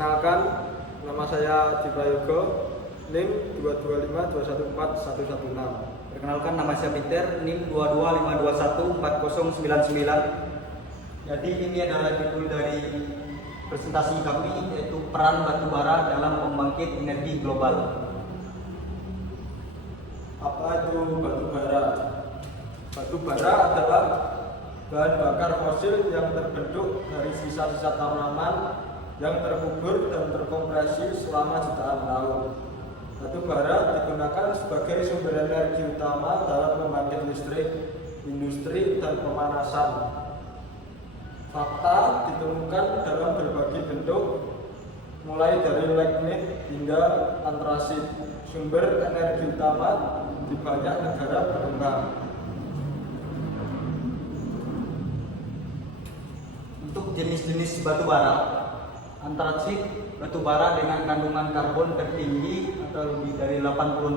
Perkenalkan, nama saya Diprayogo, NIM 225214116. Perkenalkan, nama saya Peter, NIM 225214099. Jadi ini adalah judul dari presentasi kami, yaitu peran batubara dalam pembangkit energi global. Apa itu batubara? Batubara adalah bahan bakar fosil yang terbentuk dari sisa-sisa tanaman yang terkubur dan terkompresi selama jutaan tahun. Batubara digunakan sebagai sumber energi utama dalam pembangkit listrik, industri, dan pemanasan. Fakta ditemukan dalam berbagai bentuk, mulai dari lignit hingga antrasit, sumber energi utama di banyak negara berkembang. Untuk jenis-jenis batubara, antrasit batubara dengan kandungan karbon tertinggi atau lebih dari 86%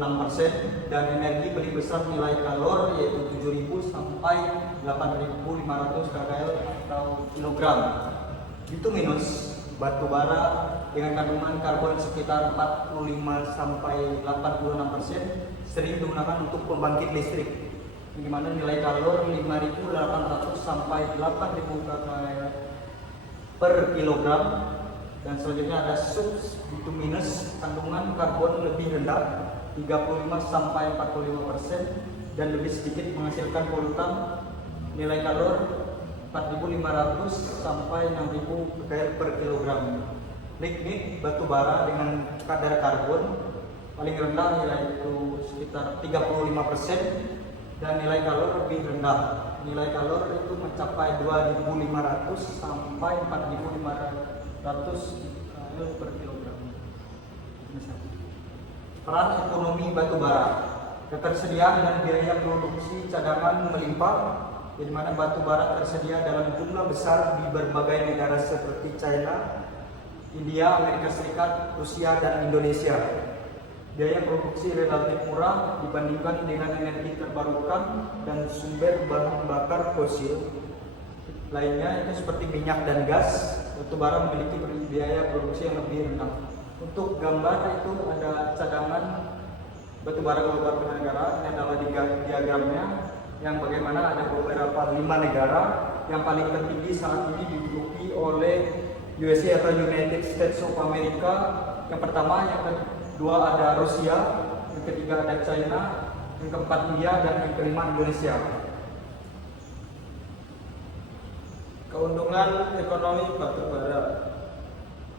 dan energi paling besar nilai kalor yaitu 7.000 sampai 8.500 kcal atau kilogram. Itu minus batubara dengan kandungan karbon sekitar 45 sampai 86% sering digunakan untuk pembangkit listrik, di mana nilai kalor 5.800 sampai 8.000 kcal per kilogram. Dan selanjutnya ada subbituminous, kandungan karbon lebih rendah 35 sampai 45% dan lebih sedikit menghasilkan polutan, nilai kalor 4.500 sampai 6.000 kcal per kilogram. Lignit batubara dengan kadar karbon paling rendah yaitu sekitar 35% dan nilai kalor lebih rendah. Nilai kalor itu mencapai 2.500 sampai 4.500 kcal per kilogram. Peran ekonomi batubara, ketersediaan dan biaya produksi cadangan melimpah, di mana batubara tersedia dalam jumlah besar di berbagai negara seperti China, India, Amerika Serikat, Rusia, dan Indonesia. Biaya produksi relatif murah dibandingkan dengan energi terbarukan dan sumber bahan bakar fosil lainnya, itu seperti minyak dan gas. Batubara memiliki biaya produksi yang lebih rendah. Untuk gambar itu ada cadangan batubara global per negara. Ini adalah diagramnya yang bagaimana ada beberapa 5 negara yang paling tertinggi saat ini diduduki oleh USA atau United States of America. Yang pertama, yang kedua ada Rusia, yang ketiga ada China, yang keempat India, dan yang kelima Indonesia. Keuntungan ekonomi batubara.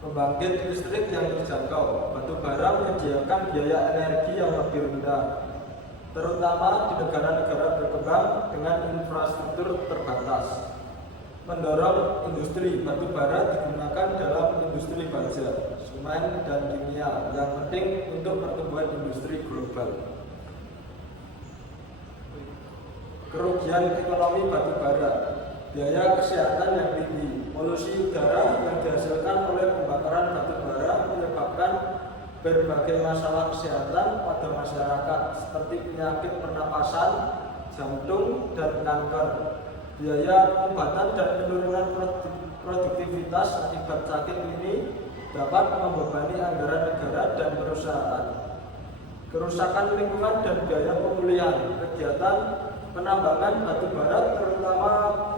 Pembangkit listrik yang terjangkau. Batubara menyediakan biaya energi yang lebih rendah, terutama di negara-negara berkembang dengan infrastruktur terbatas. Mendorong industri batubara digunakan dalam industri baja, semen, dan kimia yang penting untuk pertumbuhan industri global. Kerugian ekonomi batubara. Biaya kesehatan yang tinggi, polusi udara yang dihasilkan oleh pembakaran batubara menyebabkan berbagai masalah kesehatan pada masyarakat seperti penyakit pernapasan, jantung, dan kanker. Biaya pengobatan dan penurunan produktivitas akibat sakit ini dapat membebani anggaran negara dan perusahaan. Kerusakan lingkungan dan biaya pemulihan. Kegiatan penambangan batubara, terutama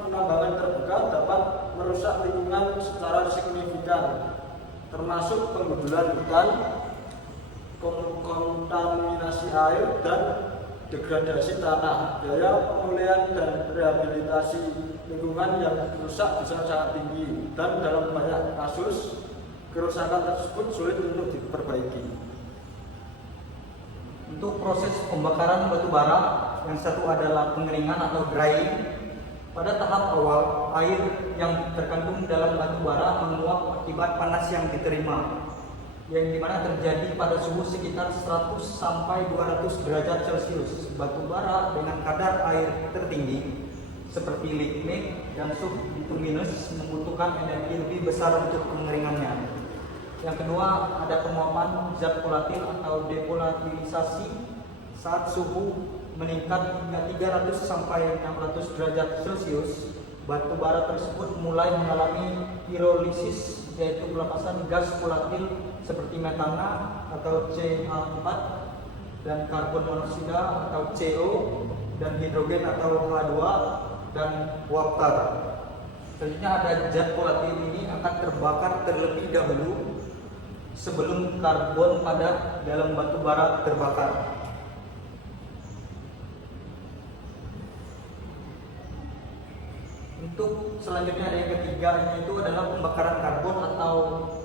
penambangan terbuka, dapat merusak lingkungan secara signifikan, termasuk penggundulan hutan, kontaminasi air, dan degradasi tanah. Biaya pemulihan dan rehabilitasi lingkungan yang rusak bisa sangat tinggi, dan dalam banyak kasus kerusakan tersebut sulit untuk diperbaiki. Untuk proses pembakaran batubara, yang satu adalah pengeringan atau drying. Pada tahap awal, air yang terkandung dalam batubara menguap akibat panas yang diterima, yang dimana terjadi pada suhu sekitar 100 sampai 200 derajat Celcius. Batubara dengan kadar air tertinggi seperti lignit dan subbituminous membutuhkan energi lebih besar untuk pengeringannya. Yang kedua, ada penguapan zat volatil atau devolatilisasi saat suhu meningkat hingga 300 sampai 600 derajat Celcius. batu bara tersebut mulai mengalami pirolisis, yaitu pelepasan gas volatil seperti metana atau CH4 dan karbon monoksida atau CO dan hidrogen atau H2 dan water. Selanjutnya ada zat volatil ini akan terbakar terlebih dahulu sebelum karbon padat dalam batu bara terbakar. Untuk selanjutnya ada yang ketiga, yaitu adalah pembakaran karbon atau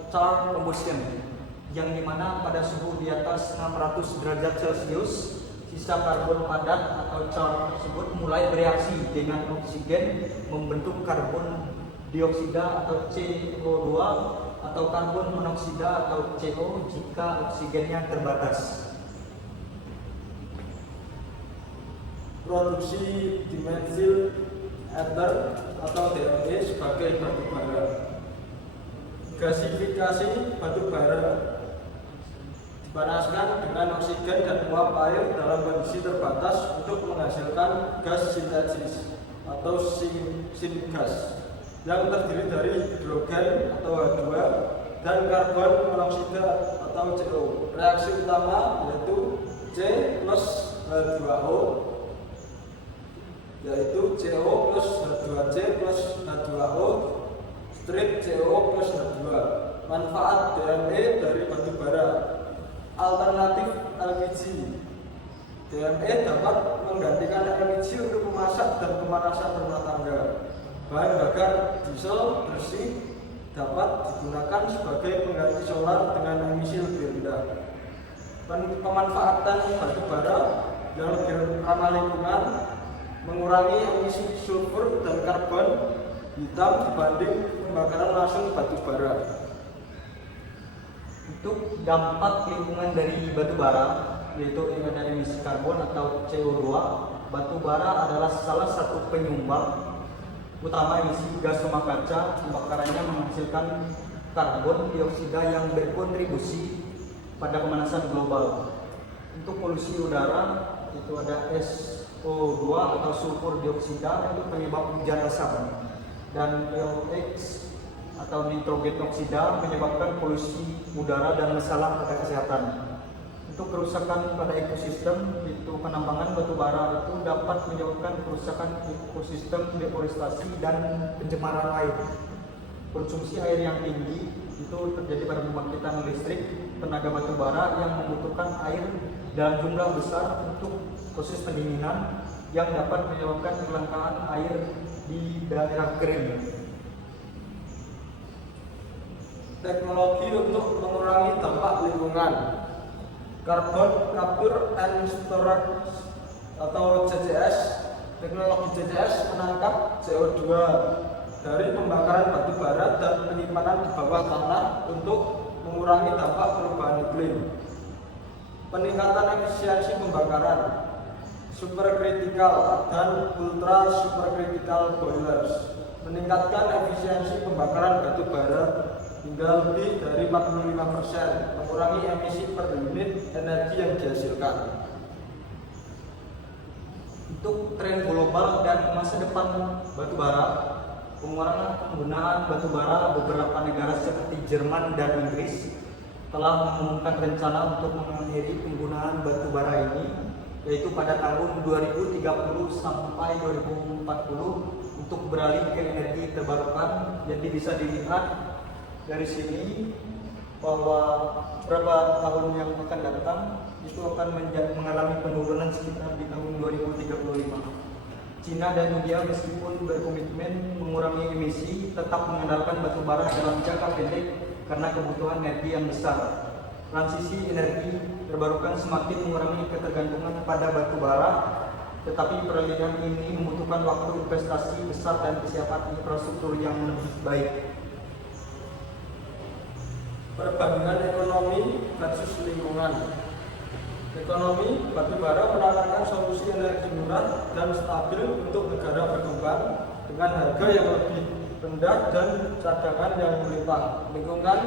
char combustion, yang dimana pada suhu di atas 600 derajat Celcius sisa karbon padat atau char tersebut mulai bereaksi dengan oksigen membentuk karbon dioksida atau CO2 atau karbon monoksida atau CO jika oksigennya terbatas. Produksi dimethyl ether atau DME sebagai batu bara. Gasifikasi batu bara dipanaskan dengan oksigen dan uap air dalam kondisi terbatas untuk menghasilkan gas sintesis atau syngas yang terdiri dari hidrogen atau H2 dan karbon monoksida atau CO. Reaksi utama yaitu C plus H2O, yaitu CO plus H2C plus H2O strip CO plus H2. Manfaat DME dari batu bara. Alternatif LPG. DME dapat menggantikan LPG untuk memasak dan pemanasan rumah tangga. Bahan bakar diesel bersih dapat digunakan sebagai pengganti solar dengan emisi lebih rendah. Pemanfaatan batu bara yang lebih ramah lingkungan, mengurangi emisi sulfur dan karbon hitam dibanding pembakaran langsung batu bara. Untuk dampak lingkungan dari batu bara, yaitu ada emisi karbon atau CO2, batu bara adalah salah satu penyumbang utama emisi gas rumah kaca. Pembakarannya menghasilkan karbon dioksida yang berkontribusi pada pemanasan global. Untuk polusi udara, itu ada SO2 atau sulfur dioksida, itu penyebab hujan asap, dan NOx atau nitrogen oksida menyebabkan polusi udara dan masalah pada kesehatan. Untuk kerusakan pada ekosistem, itu penambangan batu bara itu dapat menyebabkan kerusakan ekosistem, deforestasi dan pencemaran air. Konsumsi air yang tinggi itu terjadi pada pembangkitan listrik tenaga batu bara yang membutuhkan air dalam jumlah besar untuk proses pendinginan yang dapat menyebabkan kelangkaan air di daerah kering. Teknologi untuk mengurangi dampak lingkungan. Carbon Capture and Storage atau CCS. Teknologi CCS menangkap CO2 dari pembakaran batu bara dan penyimpanan di bawah tanah untuk mengurangi dampak perubahan iklim. Peningkatan efisiensi pembakaran, supercritical dan ultra supercritical boilers, meningkatkan efisiensi pembakaran batu bara hingga lebih dari 45%, mengurangi emisi per unit energi yang dihasilkan. Untuk tren global dan masa depan batu bara, pengurangan penggunaan batu bara, beberapa negara seperti Jerman dan Inggris telah mengumumkan rencana untuk mengakhiri penggunaan batu bara ini, yaitu pada tahun 2030 sampai 2040 untuk beralih ke energi terbarukan. Jadi bisa dilihat dari sini bahwa beberapa tahun yang akan datang itu akan mengalami penurunan sekitar di tahun 2035. Cina dan India meskipun berkomitmen mengurangi emisi, tetap mengandalkan batu bara dalam jangka pendek karena kebutuhan energi yang besar. Transisi energi terbarukan semakin mengurangi ketergantungan pada batu bara, tetapi peralihan ini membutuhkan waktu, investasi besar dan kesiapan infrastruktur yang lebih baik. Perbandingan ekonomi versus lingkungan. Ekonomi batu bara menawarkan solusi energi murah dan stabil untuk negara berkembang dengan harga yang lebih rendah dan cadangan yang melimpah. Lingkungan,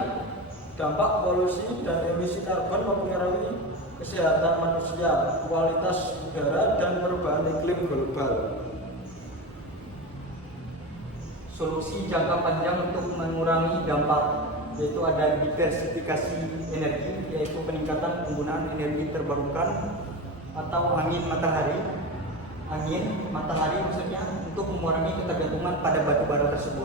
dampak polusi dan emisi karbon mempengaruhi kesehatan manusia, kualitas udara dan perubahan iklim global. solusi jangka panjang untuk mengurangi dampak, yaitu ada diversifikasi energi, yaitu peningkatan penggunaan energi terbarukan atau angin matahari maksudnya untuk mengurangi ketergantungan pada batu bara tersebut.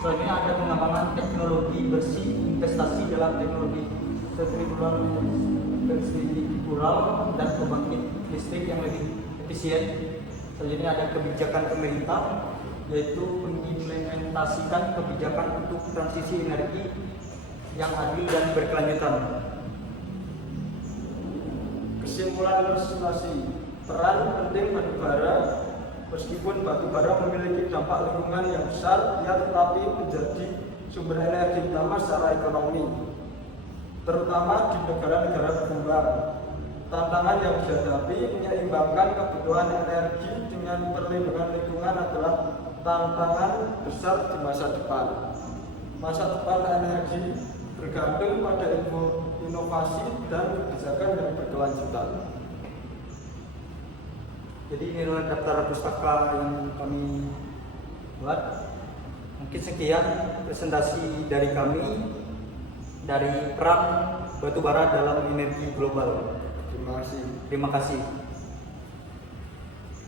Selanjutnya ada pengembangan teknologi bersih, investasi dalam teknologi struktural dan pembangkit listrik yang lebih efisien. Selanjutnya ada kebijakan pemerintah, yaitu mengimplementasikan kebijakan untuk transisi energi yang adil dan berkelanjutan. Kesimpulan ilustrasi, peran penting batu bara. Meskipun batu bara memiliki dampak lingkungan yang besar, ia tetapi menjadi sumber energi utama secara ekonomi, terutama di negara-negara berkembang. Tantangan yang dihadapi menyeimbangkan kebutuhan energi dengan perlindungan lingkungan adalah tantangan besar di masa depan. Masa depan energi bergantung pada inovasi dan kebijakan yang berkelanjutan. Jadi ini adalah daftar pustaka yang kami buat. Mungkin sekian presentasi dari kami dari peran batu bara dalam energi global. Terima kasih. Terima kasih.